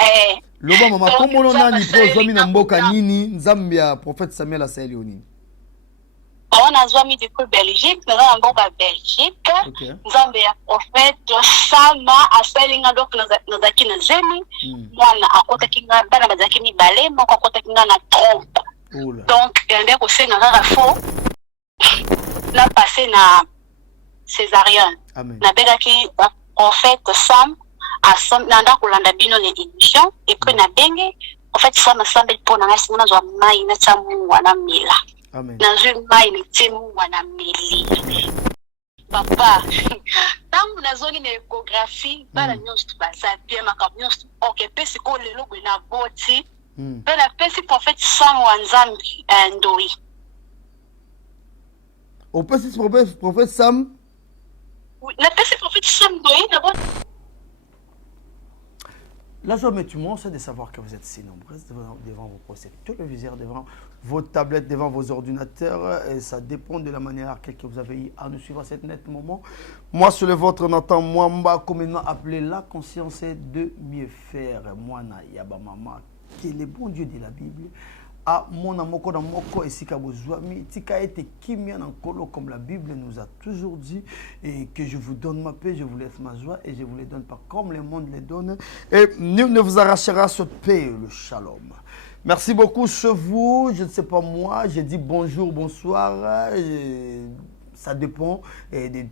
Eh, Loba mama donc kombono nzambe nani po asaleli zwami na mboka ngambula. nini nzambe ya prophète Samuel asali onini. On a zwami depuis Belgique, nous avons mboka Belgique. OK. Nzambe ya prophète Sama asaleli nga donc nazaki na zemi. Mwana akotaki nga bana bazaki mibale, moko akotaki nga na trompe. Oula. Donc ende kosenga kaka fo na passé na césarienne. Amen. Na begaki prophète Sam nanda kolanda bino na émission et puis na benge en fait Sam asambeli pona ngasi mona zwa mai na tsamu wana mila. Amen. Na zwi mai na tsamu wana mili. Papa tangu nazongi na échographie bana nyonso baza bien makambo nyonso OK pesi ko lelo gwe na boti. Bana pesi prophète Sam wanzambi ndoi. Au pesi prophète Sam. Oui, la pesi prophète Sam ndoi na boti. La joie me tue, c'est de savoir que vous êtes si nombreuses devant vos procès téléviseurs, devant vos tablettes, devant vos ordinateurs. Et ça dépend de la manière à laquelle vous avez eu à nous suivre à cet net moment. Moi, sur le vôtre, Nathan Mwamba, communément appelé la conscience de mieux faire. Moi, Yaba Mama, qui est le bon Dieu de la Bible. À mon amoko dans moko et sikabozwami tika ete kimia nan kolo comme la Bible nous a toujours dit et que je vous donne ma paix, je vous laisse ma joie et je vous les donne pas comme le monde les donne et nul ne vous arrachera cette paix, le shalom. Merci beaucoup sur vous, je ne sais pas moi, j'ai dit bonjour, bonsoir. Ça dépend,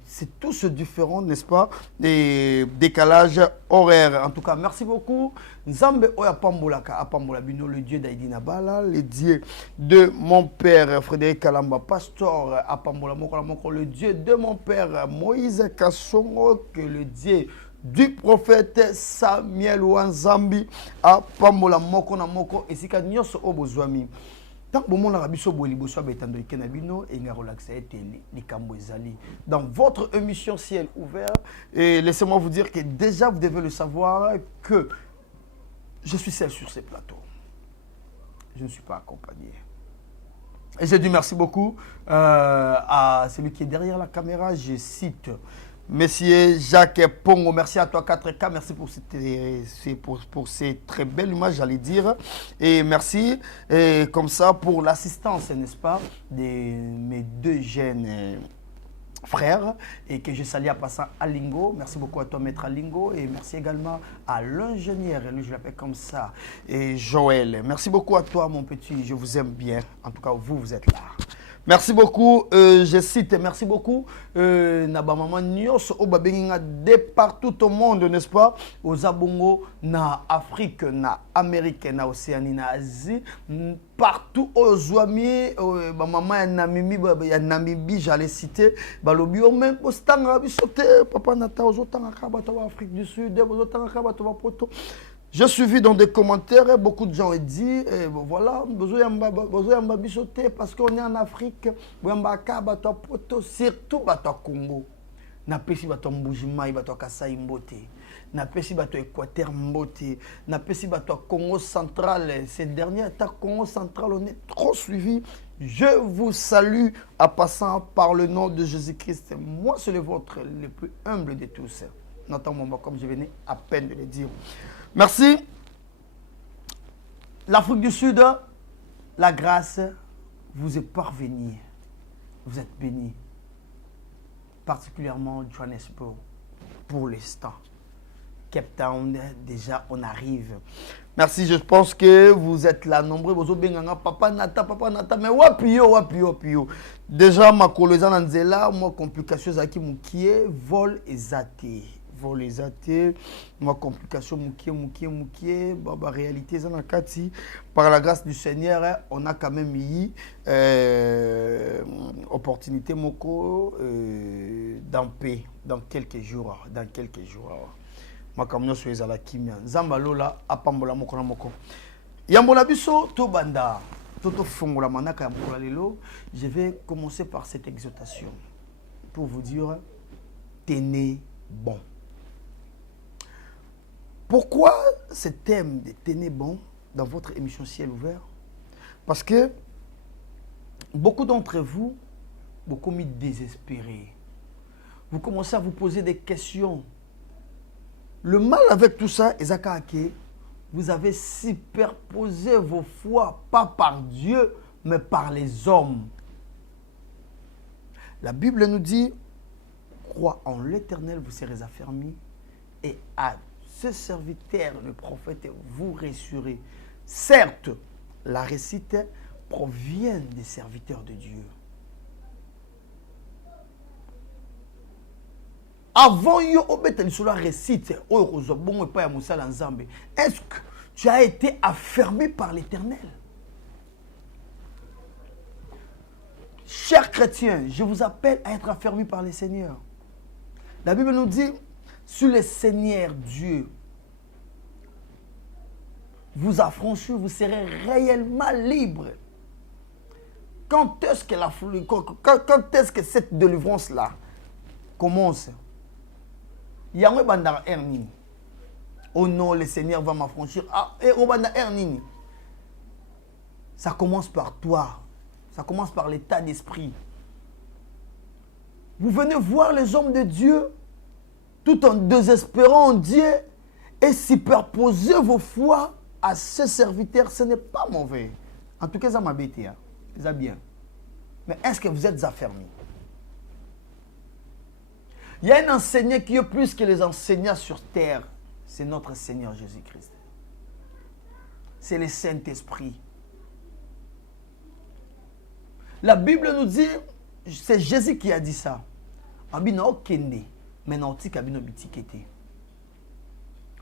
c'est tous différents, n'est-ce pas, des décalages horaires. En tout cas, merci beaucoup. Nzambe Oya Pambolaka, Apambola Bino, le Dieu d'Aïdina Bala, le Dieu de mon père Frédéric Kalamba, pasteur Apambola Moko, le Dieu de mon père Moïse Kassongo, que le Dieu du prophète Samuel Wanzambi, Apambola Moko na Moko, et si Kanyoso Obozwami. Dans votre émission Ciel ouvert, et laissez-moi vous dire que déjà vous devez le savoir que je suis seul sur ces plateaux. Je ne suis pas accompagné. Et je dis merci beaucoup à celui qui est derrière la caméra. Je cite Monsieur Jacques Pongo, merci à toi 4K, merci pour ces très belles images, j'allais dire. Et merci comme ça pour l'assistance, n'est-ce pas, de mes deux jeunes frères et que je salue à passant à Lingo. Merci beaucoup à toi, maître Alingo, et merci également à l'ingénieur, lui je l'appelle comme ça, et Joël. Merci beaucoup à toi, mon petit, je vous aime bien. En tout cas, vous êtes là. Merci beaucoup, je cite, merci beaucoup. Naba maman Nyos Obabenga de partout au monde, n'est-ce pas? Aux Abongo, na Afrique, na Amérique, na Océanie, na Asie, partout aux Ouami, maman ya Namibie, j'allais citer, balobi au même postanga bisote, papa nata aux otanga kabato Afrique du Sud, aux otanga kabato poto. Je suis vu dans des commentaires, beaucoup de gens ont dit, voilà, parce qu'on est en Afrique, surtout au Congo. Na pesi bato Mbujimai, bato Kasai Mbote, na pesi bato Équateur Mbote, na pesi bato Congo central. Ces derniers attaques Congo central, on est trop suivis. Je vous salue en passant par le nom de Jésus-Christ. Moi, c'est le vôtre, le plus humble de tous. Nathan Mwamba, comme je venais à peine de le dire. Merci. L'Afrique du Sud, la grâce vous est parvenue. Vous êtes bénis. Particulièrement Johannesburg, pour l'instant. Cape Town, déjà, on arrive. Merci, je pense que vous êtes là nombreux. Papa Nata, mais wapio. Déjà, ma collègue Nanzela, moi, complications à qui moukié, vol et zaté. Vol et zaté, moi, complications moukié, baba, réalité, zanakati. Par la grâce du Seigneur, on a quand même eu opportunité, moko, dans paix, dans quelques jours. Makamno so ezala kimia nzamba lola apambola moko na moko yambola biso to banda toto fongola manaka ya mkola lelo. Je vais commencer par cette exhortation pour vous dire tenez bon. Pourquoi ce thème de tenez bon dans votre émission Ciel ouvert? Parce que beaucoup d'entre vous mis désespérés. Vous commencez à vous poser des questions. Le mal avec tout ça, Ezaka Ake, vous avez superposé vos foi, pas par Dieu, mais par les hommes. La Bible nous dit, crois en l'Éternel, vous serez affermis, et à ce serviteur, le prophète, vous réussirez. Certes, la réussite provient des serviteurs de Dieu. Avant yo obeta sur la récite, est-ce que tu as été affermi par l'Éternel? Chers chrétiens, je vous appelle à être affermis par le Seigneur. La Bible nous dit, sur le Seigneur Dieu vous affranchit, vous serez réellement libre. Quand est-ce que cette délivrance-là commence? Il y a un bandar ernini. Oh non, le Seigneur va m'affranchir. Ah, et au bandar ernini. Ça commence par toi. Ça commence par l'état d'esprit. Vous venez voir les hommes de Dieu tout en désespérant en Dieu et superposer vos foi à ce serviteur. Ce n'est pas mauvais. En tout cas, ça m'a bêté. Ça bien. Mais est-ce que vous êtes affermis? Il y a un enseignant qui est plus que les enseignants sur terre. C'est notre Seigneur Jésus-Christ. C'est le Saint-Esprit. La Bible nous dit, c'est Jésus qui a dit ça.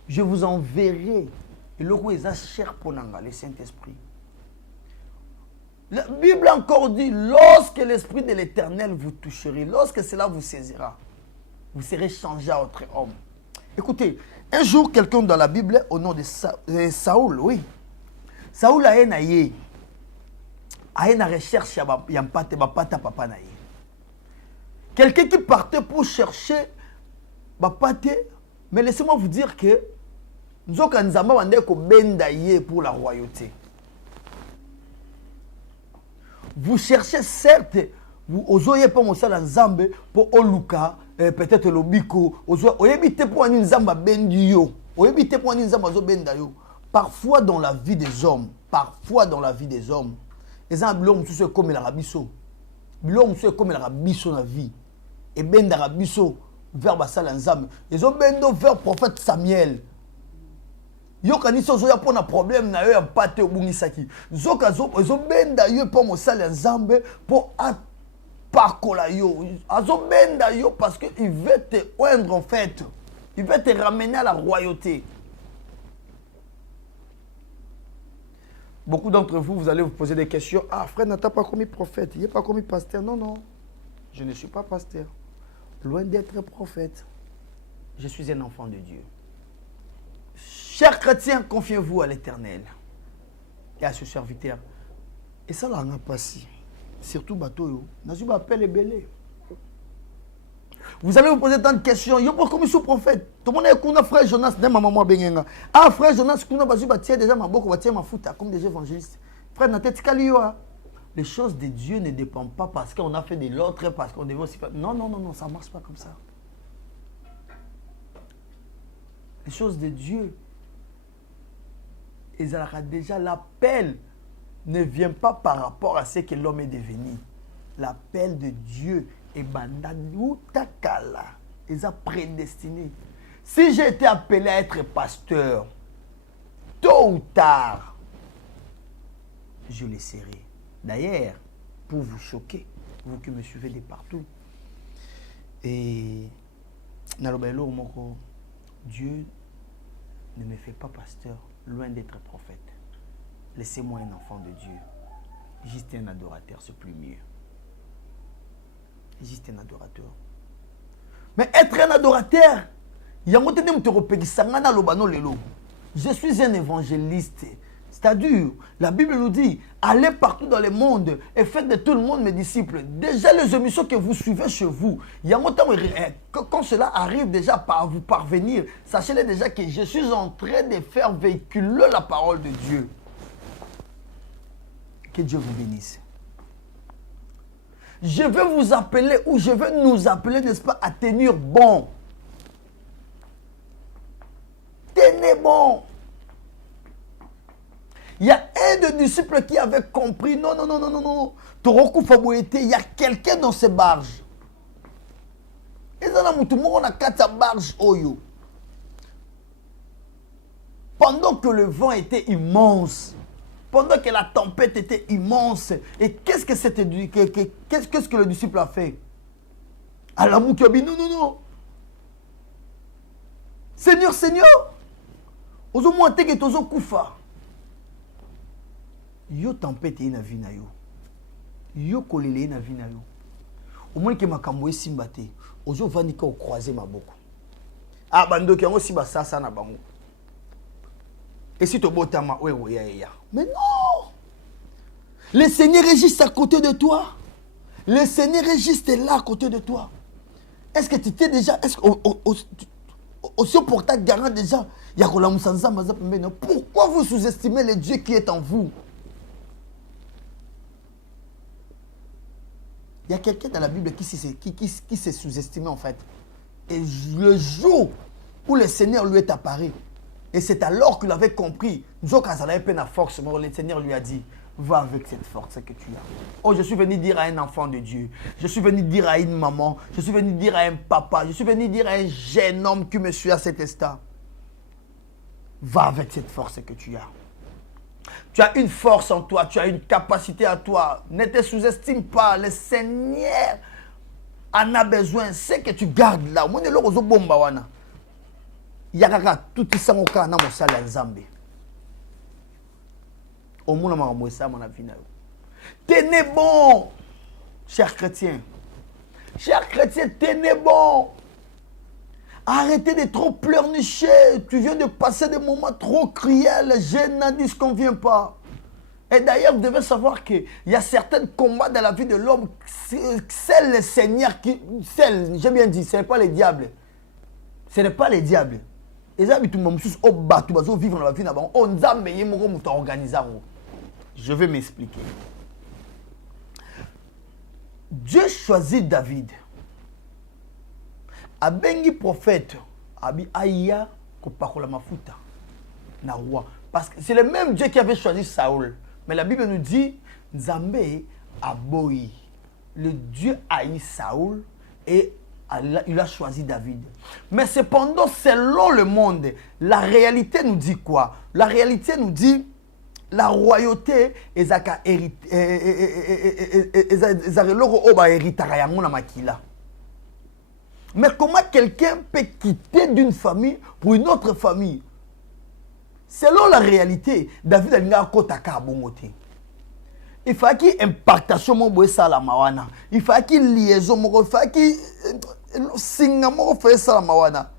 Je vous enverrai. Et le roi est cher pour le Saint-Esprit. La Bible encore dit, lorsque l'Esprit de l'Éternel vous touchera, lorsque cela vous saisira, vous serez changé à autre homme. Écoutez, un jour, quelqu'un dans la Bible, au nom de Saoul, oui. Saoul a une recherche, il y a un papa. Quelqu'un qui partait pour chercher papa, mais laissez-moi vous dire que nous avons pour la royauté. Vous cherchez certes, vous n'osez pas mon salaire Nzambe pour Oluka, peut-être le Biko, vous évitez pour un Nzamba bendio, vous évitez pour un Nzamba bendayo. Parfois dans la vie des hommes, les gens l'homme tous comme la rabisso, l'homme tous comme la rabisso dans la vie, et ben da rabisso vers basala Nzambe, ils ont bendo vers prophète Samuel. Yokani sozo ya pona problème na yo ya pate obungisaki. Zoka zo benda yo pour mo sala Nzambe pour pakola yo. Azo benda yo parce que il veut te oindre en fait. Il veut te ramener à la royauté. Beaucoup d'entre vous, vous allez vous poser des questions. Ah, frère, n'a pas commis prophète, il n'est pas commis pasteur. Non, non, je ne suis pas pasteur. Loin d'être prophète, je suis un enfant de Dieu. Chers chrétiens, confiez-vous à l'Éternel et à ce serviteur. Et ça, là, on a passé. Surtout, bateau, on a appelé belé. Vous allez vous poser tant de questions. Yo pour comme sous-prophète. Tout le monde est comme frère Jonas, d'un maman bengenga. Ah, frère Jonas, qu'on a basu batia déjà ma boko batia ma fouta comme des évangélistes. Frère, na tête kalioa. Les choses de Dieu ne dépendent pas parce qu'on a fait de l'autre, parce qu'on devait aussi faire. Non, non, non, non, ça ne marche pas comme ça. Les choses de Dieu, ils ont déjà l'appel ne vient pas par rapport à ce que l'homme est devenu. L'appel de Dieu est bandadou takala. Ils ont prédestiné. Si j'ai été appelé à être pasteur, tôt ou tard, je le serai. D'ailleurs, pour vous choquer, vous qui me suivez de partout, et Dieu ne me fait pas pasteur, loin d'être prophète. Laissez-moi un enfant de Dieu. Juste un adorateur, c'est plus mieux. Juste un adorateur. Mais être un adorateur, je suis un évangéliste. C'est-à-dire, la Bible nous dit, allez partout dans le monde et faites de tout le monde mes disciples. Déjà, les émissions que vous suivez chez vous, quand cela arrive déjà à vous parvenir, sachez-le déjà que je suis en train de faire véhiculer la parole de Dieu. Que Dieu vous bénisse. Je veux vous appeler, ou je veux nous appeler, n'est-ce pas, à tenir bon. Tenez bon. disciple qui avait compris, non, non, non, non, non, non, Toroku Faboete, il y a quelqu'un dans ces barges. Et dans la moutoumou, on a 4 barges Oyo. Pendant que le vent était immense, pendant que la tempête était immense, et qu'est-ce que le disciple a fait? Alamou qui a dit, non, non, non. Seigneur, Seigneur, ozo mwante ke tozo kufa. Yo tempête na vie na yo. Yo kolele na vie na yo. Au moins que makambo esimba te. Ozo vandika o croiser maboko. Ah bando ki yango si ba sasa na bango. Et si to botama wewe ya. Mais non. Le Seigneur est juste à côté de toi. Le Seigneur est juste là à côté de toi. Est-ce que tu t'es déjà aussi portant garant déjà? Pourquoi vous sous-estimez le Dieu qui est en vous? Il y a quelqu'un dans la Bible qui s'est sous-estimé en fait. Et le jour où le Seigneur lui est apparu, et c'est alors qu'il avait compris, le Seigneur lui a dit, va avec cette force que tu as. Oh, je suis venu dire à un enfant de Dieu, je suis venu dire à une maman, je suis venu dire à un papa, je suis venu dire à un jeune homme qui me suit à cet instant. Va avec cette force que tu as. Tu as une force en toi, tu as une capacité en toi. Ne te sous-estime pas, le Seigneur en a besoin. C'est que tu gardes là. Tout ça tenez bon, chers chrétiens. Chers chrétiens, tenez bon. Arrêtez de trop pleurnicher. Tu viens de passer des moments trop cruels. Je n'en disconviens pas. Et d'ailleurs, vous devez savoir qu'il y a certains combats dans la vie de l'homme. C'est le Seigneur qui... J'ai bien dit, ce n'est pas les diables. Ce n'est pas les diables. Je vais m'expliquer. Dieu choisit David. Abengi prophète. Abi Aya Kopakola Mafuta. Na roi. Parce que c'est le même Dieu qui avait choisi Saoul. Mais la Bible nous dit Nzambe Aboyi. Le Dieu haït Saoul et il a choisi David. Mais cependant, selon le monde, la réalité nous dit quoi? La réalité nous dit la royauté est mais comment quelqu'un peut quitter d'une famille pour une autre famille? Selon la réalité, David a dit il faut qu'il y ait impactation la mawana. Il faut qu'il y ait liaison, il faut qu'il y ait mawana.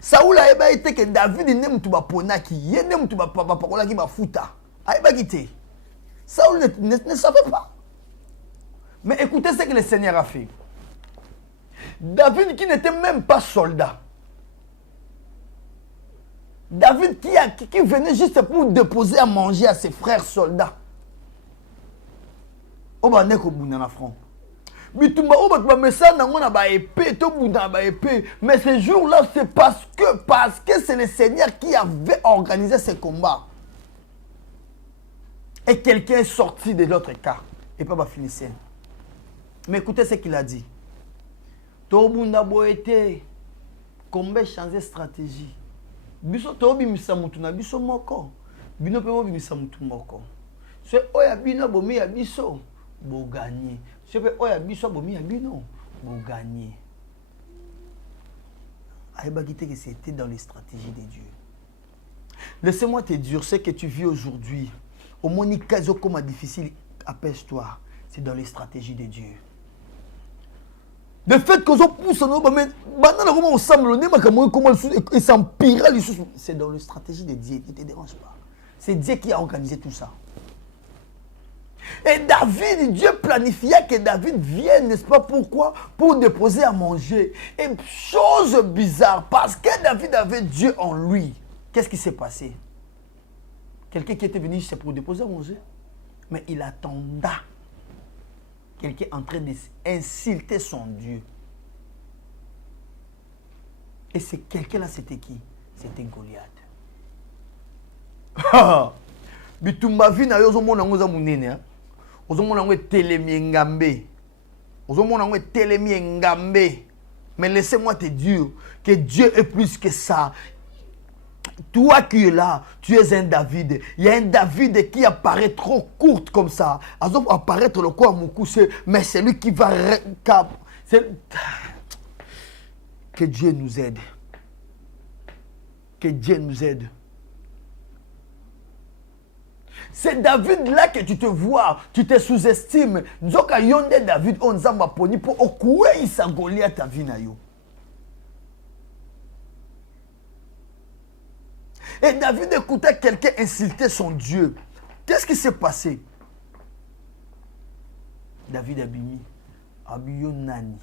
Saoul a été que David n'aime pas ponaki, il n'aime pas papa qui va fouta. Saoul ne savait pas. Mais écoutez ce que le Seigneur a fait. David qui n'était même pas soldat. David qui venait juste pour déposer à manger à ses frères soldats. Mais ce jour-là, c'est parce que c'est le Seigneur qui avait organisé ce combat. Et quelqu'un est sorti de l'autre cas. Et pas finir. Mais écoutez ce qu'il a dit. Tobunda boete. Combien changer stratégie. Biso tobi misamutu na biso moko. Bino pe bobi misamutu moko. C'est oya bino bomi ya biso. Bo gagner. C'est pe oya biso bomi ya bino. Bo gagner. Aïba dit que c'était dans les stratégies de Dieu. Laissez-moi te dire ce que tu vis aujourd'hui. Au moins, comment difficile, apaise-toi. C'est dans les stratégies de Dieu. Le fait que nous pousse, c'est dans les stratégies de Dieu qui ne te dérange pas. C'est Dieu qui a organisé tout ça. Et David, Dieu planifia que David vienne, n'est-ce pas pourquoi? Pour déposer à manger. Et chose bizarre, parce que David avait Dieu en lui. Qu'est-ce qui s'est passé? Quelqu'un qui était venu, c'est pour déposer à manger. Mais il attendait. Quelqu'un en train d'insulter son Dieu. Et ce quelqu'un-là, c'était qui? C'était Goliath. bitumba vi na yo ozomona ngo za munene ozomona ngo telemi ngambe ozomona ngo telemi ngambe. Mais laissez-moi te dire que Dieu est plus que ça. Toi qui es là, tu es un David. Il y a un David qui apparaît trop courte comme ça. Apparaître le corps mon coussé, mais c'est lui qui va... Que Dieu nous aide. Que Dieu nous aide. C'est David là que tu te vois, tu te sous-estimes. Zoka yonde David on zamba poni pour okoué isa Goliath ta vie na yo. Et David écoutait quelqu'un insulter son Dieu. Qu'est-ce qui s'est passé? David abimi abiyo nani.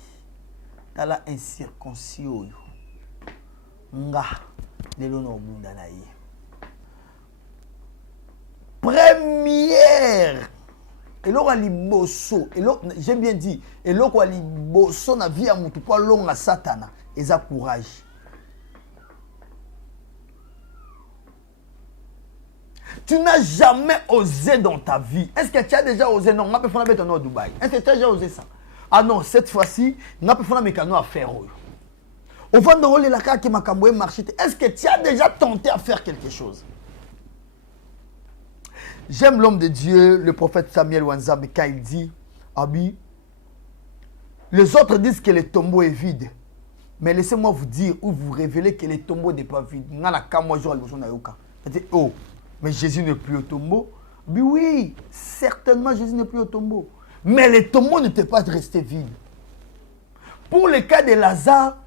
Tala incirconcis oyo. Nga lelo na obunda na ye. Première. Et là, liboso. J'ai bien dit. Et là, liboso na vie à mutu pas longa satana. Et ça courage. Tu n'as jamais osé dans ta vie. Est-ce que tu as déjà osé? Non, on a pu faire un au Dubaï. Est-ce que tu as déjà osé ça? Ah non, cette fois-ci, on a pu faire un mécano à faire. On va dans la carte qui m'a marché. Est-ce que tu as déjà tenté à faire quelque chose? J'aime l'homme de Dieu, le prophète Samuel Wanzambe, quand il dit, Abi, les autres disent que le tombeau est vide. Mais laissez-moi vous dire ou vous révéler que le tombeau n'est pas vide. Oh, mais Jésus n'est plus au tombeau. Oui, certainement Jésus n'est plus au tombeau. Mais le tombeau n'était pas resté vide. Pour le cas de Lazare,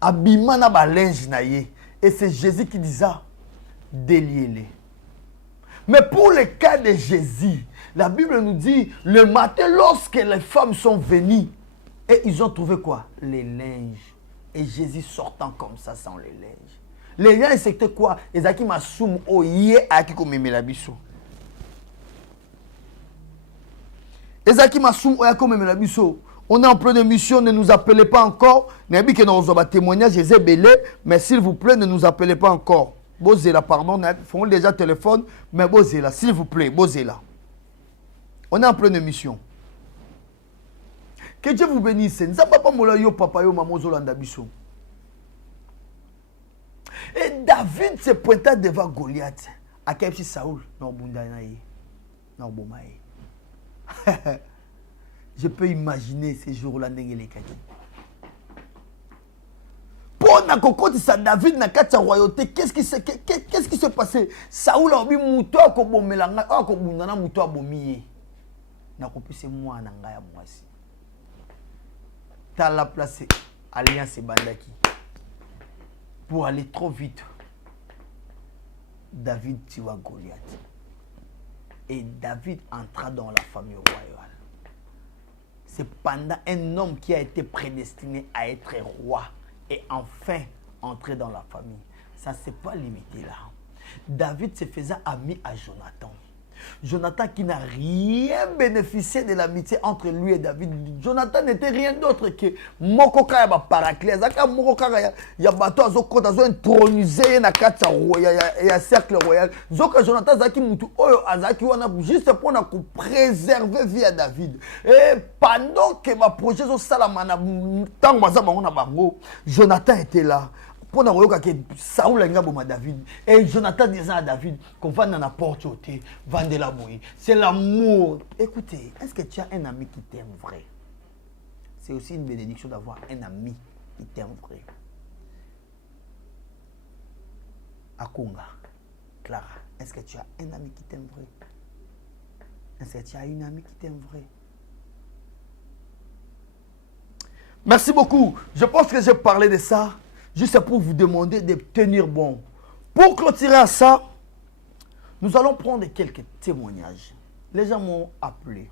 Abimana balinge naye. Et c'est Jésus qui disait, déliez-les. Mais pour le cas de Jésus, la Bible nous dit, le matin, lorsque les femmes sont venues, et ils ont trouvé quoi? Les linges. Et Jésus sortant comme ça sans les linges. Les linges, c'était quoi? Ezaki masum oye aki komeme la biso. Ezaki masum oye komeme la biso. On est en pleine émission, ne nous appelez pas encore. N'abi que nous avons témoignage, j'ai belé, mais s'il vous plaît, ne nous appelez pas encore. Bozela, pardon, font déjà téléphone, mais Bozela, s'il vous plaît, Bozela. On est en pleine émission. Que Dieu vous bénisse. Et David se pointa devant Goliath. À quel Saoul? Non, Bundanaï. Non, Bomaï. Je peux imaginer ces jours-là, les kaki. Pendant que ça David n'a qu'à sa royauté, qu'est-ce qui s'est passé? Saoul a dit mouto a kobomelanga, a kobundana mouto a bomiye. Na kopise moi na ngaya mwasi. T'as la place alliance bandaki. Pour aller trop vite, David tua Goliath. Et David entra dans la famille royale. C'est pendant un homme qui a été prédestiné à être roi et enfin entrer dans la famille. Ça ne s'est pas limité là. David se faisait ami à Jonathan. Jonathan qui n'a rien bénéficié de l'amitié entre lui et David. Jonathan n'était rien d'autre que Mokoka ya paraclès. Zaka Mokoka ya bato azokota zo intronisé na kata royal ya cercle royal. Zoka Jonathan zaki mutu oyo azaki wana juste pour na préserver vie à David. Et pendant que ma projet zo salama na tango baza bango na bango, Jonathan était là. Saoul a David et Jonathan disait à David qu'on va dans la porte ôter, vendre la bouille. C'est l'amour. Écoutez, est-ce que tu as un ami qui t'aime vrai? C'est aussi une bénédiction d'avoir un ami qui t'aime vrai. Akonga, Clara, est-ce que tu as un ami qui t'aime vrai? Est-ce que tu as une amie qui t'aime vrai? Merci beaucoup. Je pense que j'ai parlé de ça. Juste pour vous demander de tenir bon. Pour clôturer à ça, nous allons prendre quelques témoignages. Les gens m'ont appelé.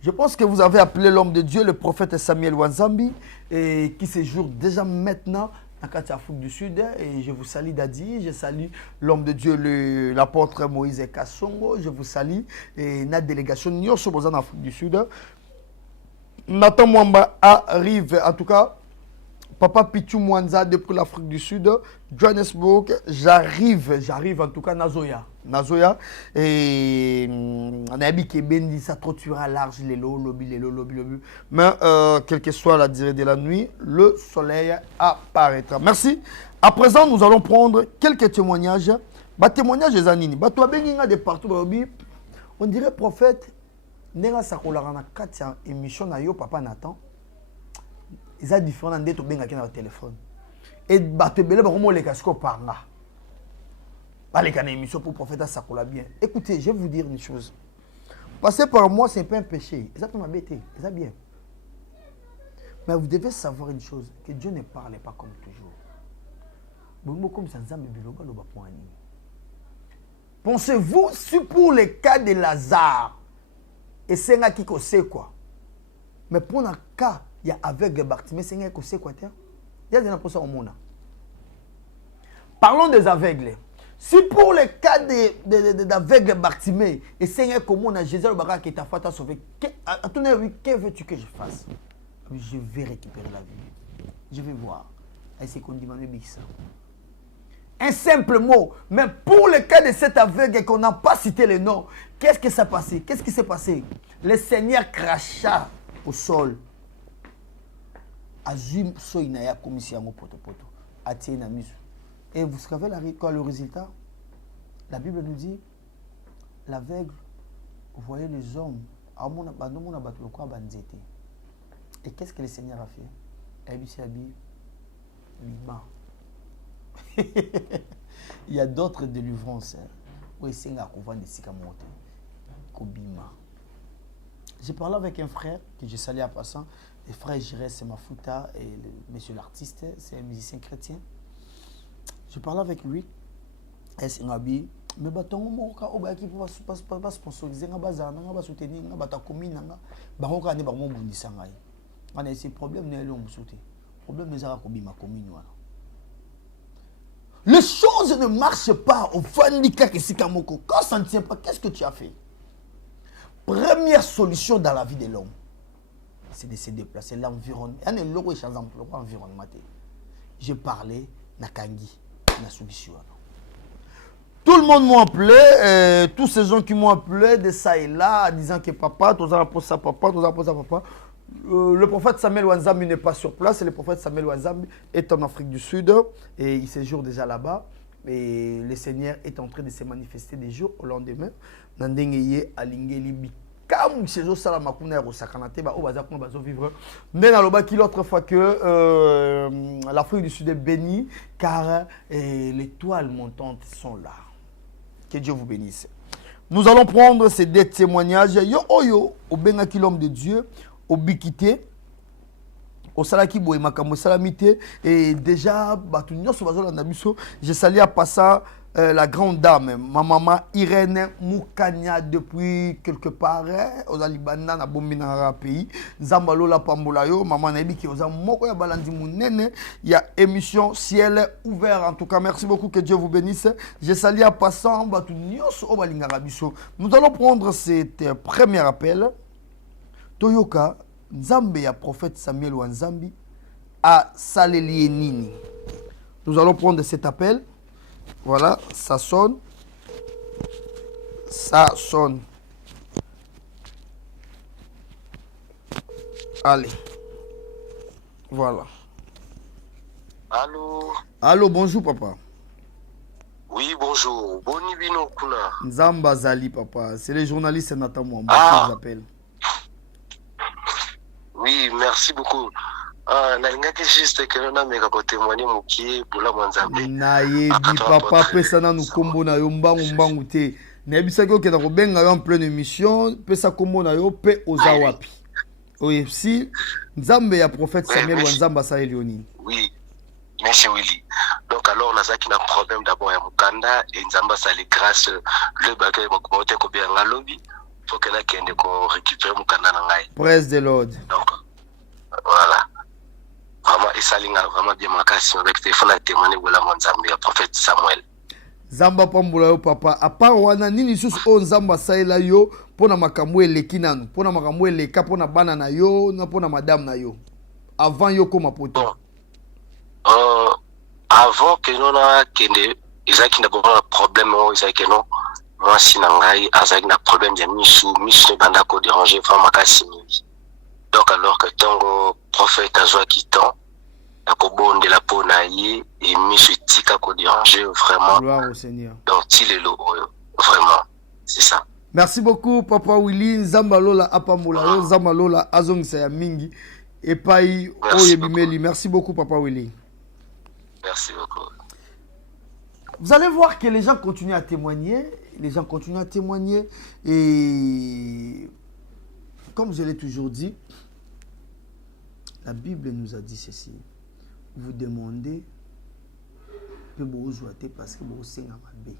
Je pense que vous avez appelé l'homme de Dieu, le prophète Samuel Wanzambi, et qui séjourne déjà maintenant en Afrique du Sud. Et je vous salue Dadi, je salue l'homme de Dieu, l'apôtre Moïse Kassongo, je vous salue, et notre délégation en Afrique du Sud. Nathan Mwamba arrive, en tout cas, Papa Pichou Mwanza depuis l'Afrique du Sud, Johannesburg, j'arrive en tout cas Nazoya et on a dit que Bendi ça trottoira large les lobby. Mais quelle que soit la durée de la nuit, le soleil apparaîtra. Merci. À présent, nous allons prendre quelques témoignages. Témoignages des Anini. De partout, on dirait prophète. Nenga sakola na katia émission na yo papa Nathan. Ils ont différents ndé to benga kina téléphone. Et bato belé ba komo le casco parla. Ba le kana émission pour prophète sakola bien. Écoutez, je vais vous dire une chose. Passer par moi c'est pas un péché. Ça peut m'embêter, ça bien. Mais vous devez savoir une chose, que Dieu ne parle pas comme toujours. Bongo comme ça nzambe biloba loba poani. Pensez-vous si pour le cas de Lazare et c'est là qui sait quoi. Mais pour le cas, il y a aveugle Bartimée, c'est là qui sait quoi. Il y a des gens au monde. Parlons des aveugles. Si pour le cas d'aveugle Bartimée, et c'est là que mon Jésus le barak qui t'a fait sauver, à ton avis, que veux-tu que je fasse? Je vais récupérer la vie. Je vais voir. Et c'est qu'on dit, un simple mot. Mais pour le cas de cet aveugle qu'on n'a pas cité le nom, qu'est-ce qui s'est passé? Qu'est-ce qui s'est passé? Le Seigneur cracha au sol. Azim soinaya commission poto. Atiena misu. Et vous savez quoi le résultat? La Bible nous dit l'aveugle voyait les hommes. Et qu'est-ce que le Seigneur a fait? Il y a d'autres délivrances. J'ai parlé avec un frère que j'ai salué en passant. Le frère Jirès Mafuta et le monsieur l'artiste, c'est un musicien chrétien. Je parlais avec lui. Et c'est un mais baton moka obaki pour pas sponsoriser nga bazana nga ba soutenir nga bata commune nga ba ngoka ne ba mo bundisa ngai. On a ese problème ne lo msoute. Problème ne zara ko bima commune wana. Les choses ne marchent pas au Fandika Kesikamoko. Quand ça ne tient pas, qu'est-ce que tu as fait? Première solution dans la vie de l'homme, c'est de se déplacer. L'environnement. Il y a un logo et environnement. Je parlais Nakangi, na solution. Tout le monde m'a appelé, tous ces gens qui m'ont appelé de ça et là, disant que papa, tous en pour ça papa, tous en pour ça papa. Le prophète Samuel Wanzambi n'est pas sur place. Le prophète Samuel Wanzambi est en Afrique du Sud et il séjourne déjà là-bas. Et le Seigneur est en train de se manifester des jours au lendemain. Nandengeye alingeli bikam sezo sala makuna ro sakanate ba o baza ko bazo vivre. Mais naloba ki l'autre fois que l'Afrique du Sud est bénie car les toiles montantes sont là. Que Dieu vous bénisse. Nous allons prendre ces deux témoignages. Yo oyo obengaki l'homme de Dieu. Obikité au salaki boy makambo salamité et déjà batu nyonso bazolanda biso je salue à passant la grande dame ma maman Irène Moukania depuis quelque part aux Alibana na bombina pays nzamba lola pambola yo maman na biki oza moko ya balandi munene il y a émission ciel ouvert en tout cas merci beaucoup que Dieu vous bénisse je salue à passant batu nyonso o balingaka biso nous allons prendre cet premier appel. Toyoka, Nzambe ya prophète Samuel Wanzambi a saleli nini. Nous allons prendre cet appel. Voilà, ça sonne. Ça sonne. Allez. Voilà. Allô. Allô, bonjour papa. Oui, bonjour. Boni bino kuna. Nzamba Zali papa. C'est le journaliste Nathan Mwamba qui vous appelle. Oui, merci beaucoup. Nalingaki juste que nous avons côté témoigner mukie pour la Mwanzambe. Nayebi papa pesa na nu kombo na yo mbangu te. Nayebisa ko kena ko benga yo en pleine émission, pesa kombo na yo pe oza wapi. Oui, si Nzambe ya prophète Samuel Wanzamba sa Elioni. Oui. Monsieur Willy. Donc alors on a ça qui a un problème d'abord à Mukanda et Nzamba sa les grâce le bagage mokomote ko bien na lobby. Faut que là kende ko récupérer Mukanda na ngai. Praise the Lord. Donc voilà. Vraiment, et ça vraiment bien makasi avec téléphone à témoigner pour la Mwanzambe ya prophète Samuel. Zamba pambula yo papa. A part wana nini susu o Nzamba saela yo pona makambo eleki nanu, pona makambo eleka pona bana na yo, na pona madame na yo. Avant yo koma poto. avant que nous na kende ezaki na bon problème o ezaki non moi si na ngai azaki na problème de misu banda ko déranger vraiment makasi mingi. Donc alors que tango prophète azwa kitan akobonde la pona ye et misu tika ko déranger vraiment. Gloire au Seigneur. Donc tilelo vraiment c'est ça. Merci beaucoup Papa Willy. Zambalola apambola yo Zambalola azongisa ya mingi epai oyebimeli. Merci beaucoup Papa Willy. Merci beaucoup. Vous allez voir que les gens continuent à témoigner. Les gens continuent à témoigner. Et comme je l'ai toujours dit, la Bible nous a dit ceci. Vous demandez que vous jouez parce que vous êtes en mabe.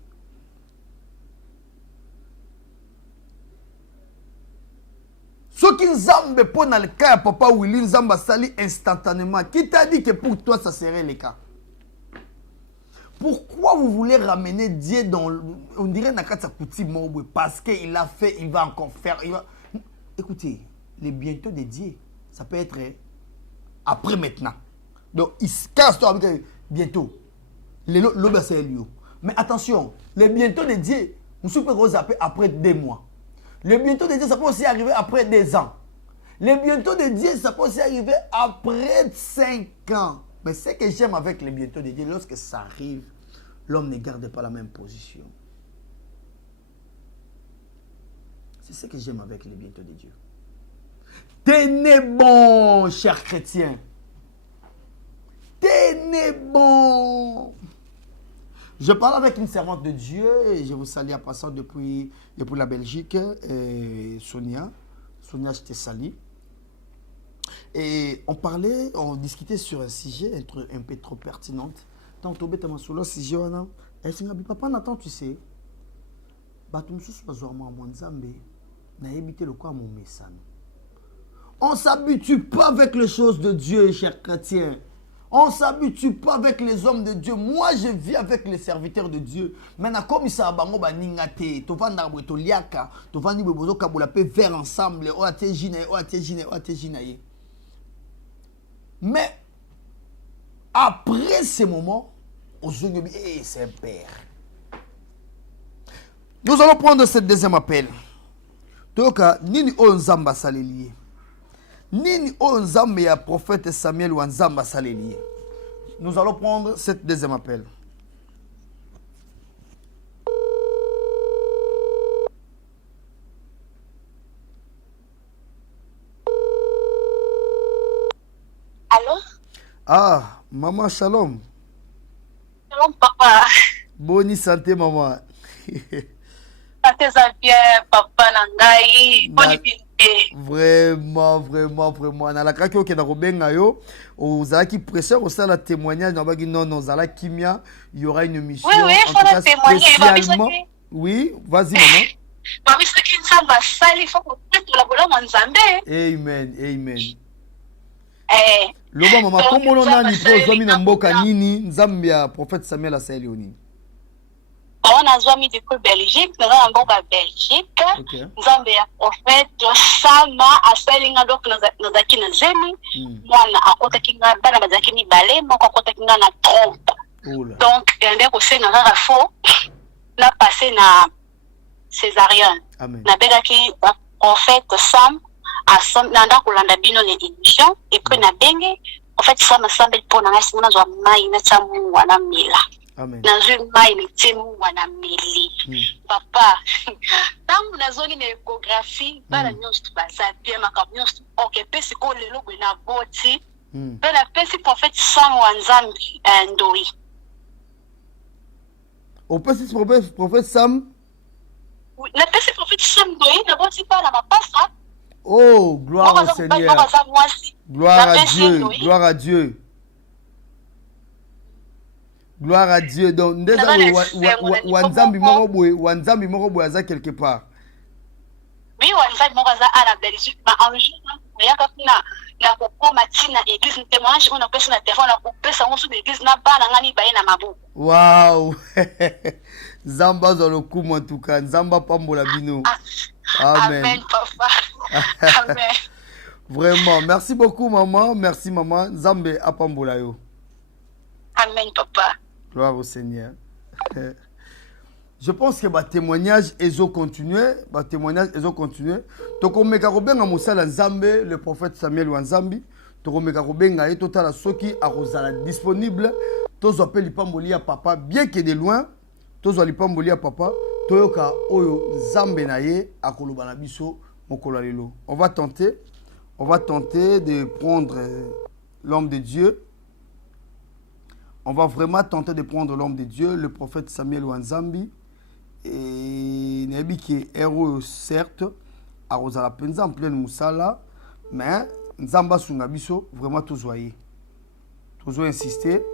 Ce qui Nzambe pour dans le cas de Papa Willy, Nzamba sali instantanément. Qui t'a dit que pour toi ça serait le cas? Pourquoi vous voulez ramener Dieu dans... On dirait Nakata Kouti Mobwe parce qu'il a fait, il va encore faire. Écoutez, les bientôt de Dieu, ça peut être après maintenant. Donc, il se casse avec bientôt. L'obé c'est lui. Mais attention, les bientôt de Dieu, nous pouvons zapper après 2 mois. Les bientôt de Dieu, ça peut aussi arriver après 2 ans. Les bientôt de Dieu, ça peut aussi arriver après 5 ans. Mais ce que j'aime avec les bientôt de Dieu, lorsque ça arrive, l'homme ne garde pas la même position. C'est ce que j'aime avec les bientôt de Dieu. Tenez bon, chers chrétiens. Tenez bon. Je parle avec une servante de Dieu et je vous salue en passant depuis la Belgique, Sonia. Sonia, je te salue. Et on discutait sur un sujet un peu trop pertinent. Donc, tu as sur le sujet, papa Nathan, tu sais, on ne s'habitue pas avec les choses de Dieu, chers chrétiens. On ne s'habitue pas avec les hommes de Dieu. Moi, je vis avec les serviteurs de Dieu. Maintenant, comme ça a bango ba ningate, tu vas dans le liaka, tu vas ni bozo kabula pe faire ensemble, o ate jina. Mais après ces moments, c'est un père. Nous allons prendre ce deuxième appel. Donc, nini o nzamba salelier. Nini o nzambe ya prophète Samuel ou nzamba salelier. Nous allons prendre ce deuxième appel. Allô? Ah, maman, shalom. Shalom, papa. Bonne santé, maman. Santé, ça bien, papa, nangai. Bonne vie. Vraiment. Na la kraki oke na robenga yo, ozala ki presseur, osala témoignage, na bagi non, ozala kimia, il y aura une mission. Oui, il faut témoigner. Spécialement. Oui, vas-y, maman. Amen. Loba mama komolo nani pozwami na mboka nini nzambe ya prophète Samuel asali oni. On a zwami depuis Belgique, nous avons mboka Belgique. Nzambe ya prophète Sama asali nga donc nazaki na zemi. Mwana akota kinga bana bazaki ni balé, moko akota kinga na trompe. Donc ende ko senga nga fo na passé na césarienne. Na begaki prophète Sam Asam nanda kulanda bino ne émission et puis na benge en fait ça m'a semblé pour na ngasi na zwa mai na tsamu wana mila. Amen. Na zwa mai ni tsamu wana mili. Papa tangu nazongi na échographie bana nyonso baza bien makabnyonso OK pesi ko lelo na boti. Bana pesi prophète Sam wanzambi ndoi. Au pesi prophète Sam. Oui, na pesi prophète Sam ndoi na boti pas na mapasa. Oh, gloire au Seigneur. Gloire à Dieu. Gloire à Dieu. Gloire à Dieu. Donc, Wanzambi Moroboy aza quelque part. Oui, Wanzambi Moroboy aza à la Belgique. Mais un jour, il y a na koko matina église ni témoignage on a pesa na téléphone na kopesa on sous l'église na bana ngani baye na mabuku. Wow. Zamba za lokumu en tout cas. Nzamba pambola bino. Amen. Amen, papa. Amen. Vraiment, merci beaucoup maman, merci maman. Nzambe apambola yo. Amen, papa. Gloire au Seigneur. Je pense que le témoignage, ils ont continué. Tokomeka kobenga musala Nzambe, le prophète Samuel Wanzambi. Tokomeka kobenga et total soki arozala disponible. Tozo appelle lipamboli à papa, bien que de loin. Tozo lipamboli à papa. Toyoka oyo Nzambe na ye akoloba na biso mokolo lelo. On va tenter de prendre l'homme de Dieu. On va vraiment tenter de prendre l'homme de Dieu, le prophète Samuel Wanzambi. Et Nebi qui est héros, certes, à Rosala Penza en pleine Moussala, mais Nzamba Sungabiso, vraiment tout joyeux. Toujours insister.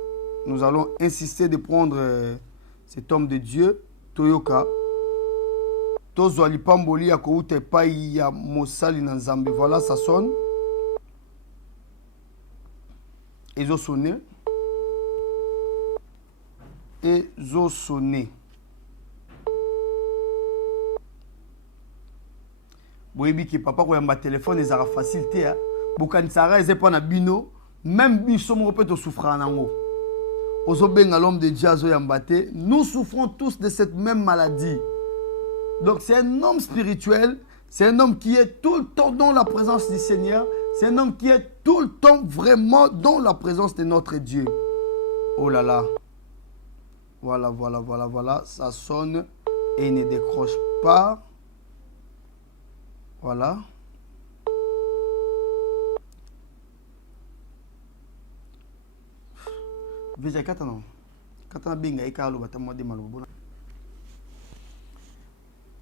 Nous allons insister de prendre cet homme de Dieu, Toyoka. Tozo Alipamboli, Akoute Païa Moussali Nzambi. Voilà, ça sonne. Ils ont sonné. Boyebi ki papa ko yamba téléphone ezara facilité hein. Bokanisara eze pa na bino même biso mo peut to souffrir nango. Ozo benga l'homme de Dieu azo yamba te. Nous souffrons tous de cette même maladie. Donc c'est un homme spirituel, c'est un homme qui est tout le temps dans la présence du Seigneur, c'est un homme qui est tout le temps vraiment dans la présence de notre Dieu. Oh là là. Voilà, ça sonne et ne décroche pas. Voilà.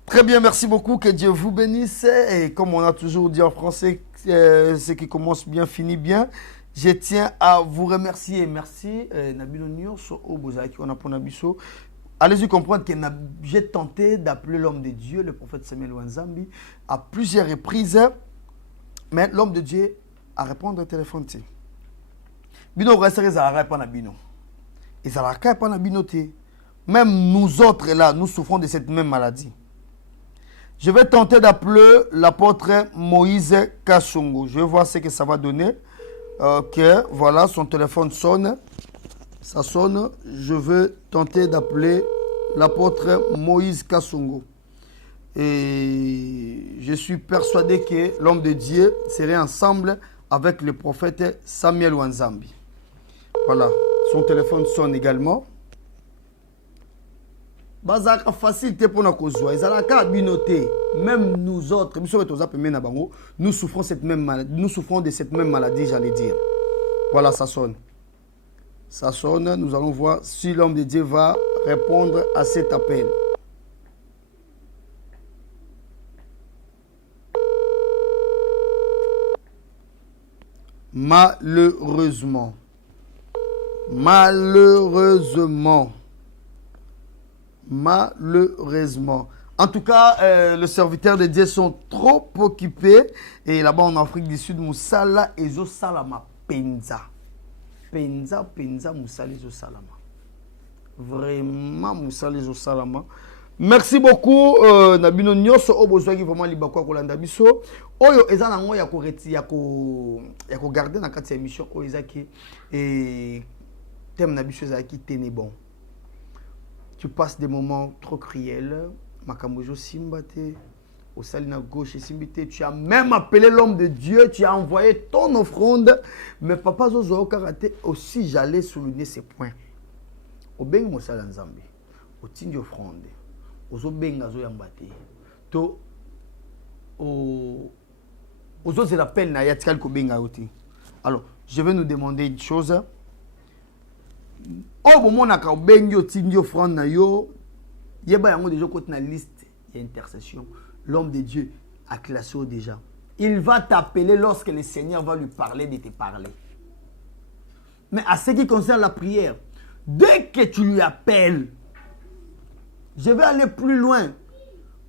Très bien, merci beaucoup, que Dieu vous bénisse. Et comme on a toujours dit en français, ce qui commence bien finit bien. Je tiens à vous remercier. Merci. Allez-y comprendre que j'ai tenté d'appeler l'homme de Dieu, le prophète Samuel Wanzambi, à plusieurs reprises. Mais l'homme de Dieu a répondu au téléphone. Bino reste à répondre à Bino. Et ça n'a qu'à répondre à Bino. Même nous autres là, nous souffrons de cette même maladie. Je vais tenter d'appeler l'apôtre Moïse Kassongo. Je vais voir ce que ça va donner. Ok, voilà, son téléphone sonne. Ça sonne. Je vais tenter d'appeler l'apôtre Moïse Kassongo. Et je suis persuadé que l'homme de Dieu serait ensemble avec le prophète Samuel Wanzambi. Voilà, son téléphone sonne également. Bazaka facilité pour nous causer. Même nous autres, nous souffrons cette même maladie. Nous souffrons de cette même maladie, j'allais dire. Voilà, ça sonne. Ça sonne. Nous allons voir si l'homme de Dieu va répondre à cet appel. Malheureusement. En tout cas, les serviteurs de Dieu sont trop occupés. Et là-bas en Afrique du Sud, Moussala et Salama Penza. Penza, Moussala et Salama. Vraiment, Moussala et Salama. Merci beaucoup. Nabino Nyoso, Obozoagi, vraiment, Libakwa, Kolanda Biso. Oyo, Ezanango, Yako garder dans cette émission. Oyezaki, et thème Nabiso Zaki, Ténébon. Tu passes des moments trop cruels. Makamojo Simbate, au Salina gauche Simbite. Tu as même appelé l'homme de Dieu. Tu as envoyé ton offrande. Mais papa Zozo Karate, aussi j'allais souligner ces points. Au Beng Mosala Nzambi, au Tindi offrande, au Zobenga Zoyambate, to aux autres c'est l'appel na Yatkal Kobenga Oti. Alors, je vais nous demander une chose. Oh, bon, mon akao benyo tindio offrande na yo. Yeba yango déjà côté na liste d'intercession. L'homme de Dieu a classé déjà. Il va t'appeler lorsque le Seigneur va lui parler de te parler. Mais à ce qui concerne la prière, dès que tu lui appelles, je vais aller plus loin.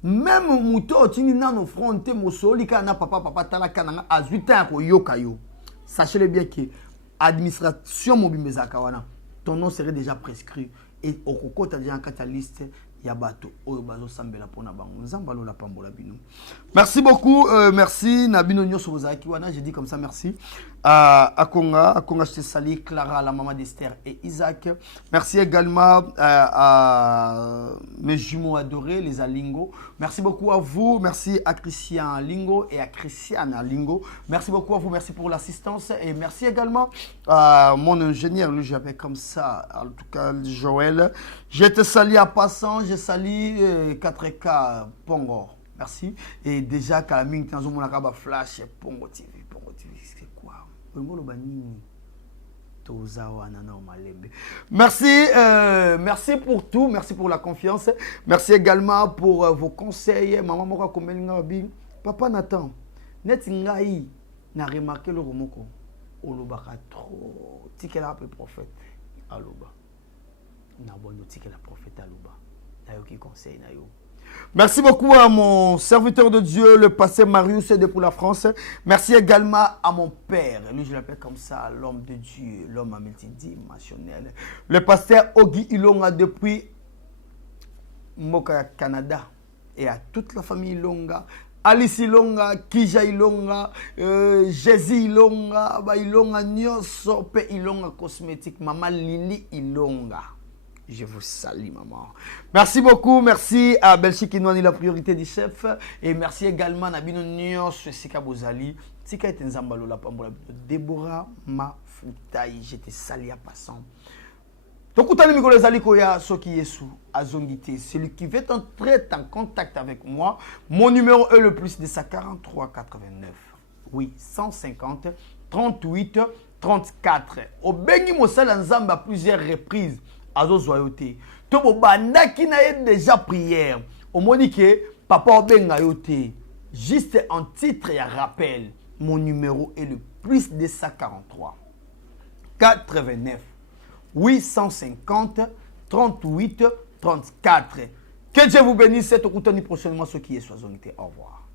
Même Mouto, tu n'as pas offrande, Mosoli, kana papa, talakana, à 8 ans, yokayo. Sachez-le bien que administration mobile kawana. Ton nom serait déjà prescrit. Et au coco, tu as déjà un catalyste. Merci beaucoup. Merci. Nabino Nyoso Kiwana. J'ai dit comme ça, merci. à Conga, je te salue, Clara, la maman d'Esther et Isaac. Merci également à mes jumeaux adorés, les Alingo. Merci beaucoup à vous. Merci à Christian Lingo et à Christiane Lingo. Merci beaucoup à vous. Merci pour l'assistance. Et merci également à mon ingénieur, lui j'appelle comme ça, en tout cas Joël. Je te salue à passant. Je salue 4K Pongo. Merci. Et déjà, Kalaming, tu as un flash Pongo TV. C'est quoi? Merci, merci pour tout, merci pour la confiance, merci également pour vos conseils. Maman Moko Komelingabi, Papa Nathan, net ngai n'a remarqué le romoko. Olobaka trop, tikela peu prophète aloba. Na bono tikela prophète aloba. Nayo qui conseille nayo. Merci beaucoup à mon serviteur de Dieu, le pasteur Marius de pour la France. Merci également à mon père, lui je l'appelle comme ça, l'homme de Dieu, l'homme à multidimensionnel. Le pasteur Ogi Ilonga depuis Moka, Canada. Et à toute la famille Ilonga, Alice Ilonga, Kija Ilonga, Jésus Ilonga, Ilonga Nyoso, Pe Ilonga Cosmétique, Maman Lili Ilonga. Je vous salue, maman. Merci beaucoup. Merci à Belgique qui nous a dit la priorité du chef. Et merci également à Nabino Nyos, Sika Bozali, Sika Etenzambalo, la Pambola, Déborah Mafoutaï. J'étais salé à passant. Donc, vous avez les Koya, Soki Yesu, Azongité. Celui qui veut entrer en contact avec moi, mon numéro est le plus de sa 43 89. Oui, 150 38 34. Au Bengi Moussala Nzamba à plusieurs reprises. Azo zoyote. Tobo bandaki na ye déjà prière. Au monique, papa obenga yote. Juste en titre et rappel, mon numéro est le plus de 143 89 850 38 34. Que Dieu vous bénisse. C'est au prochainement ce qui est soisonité. Au revoir.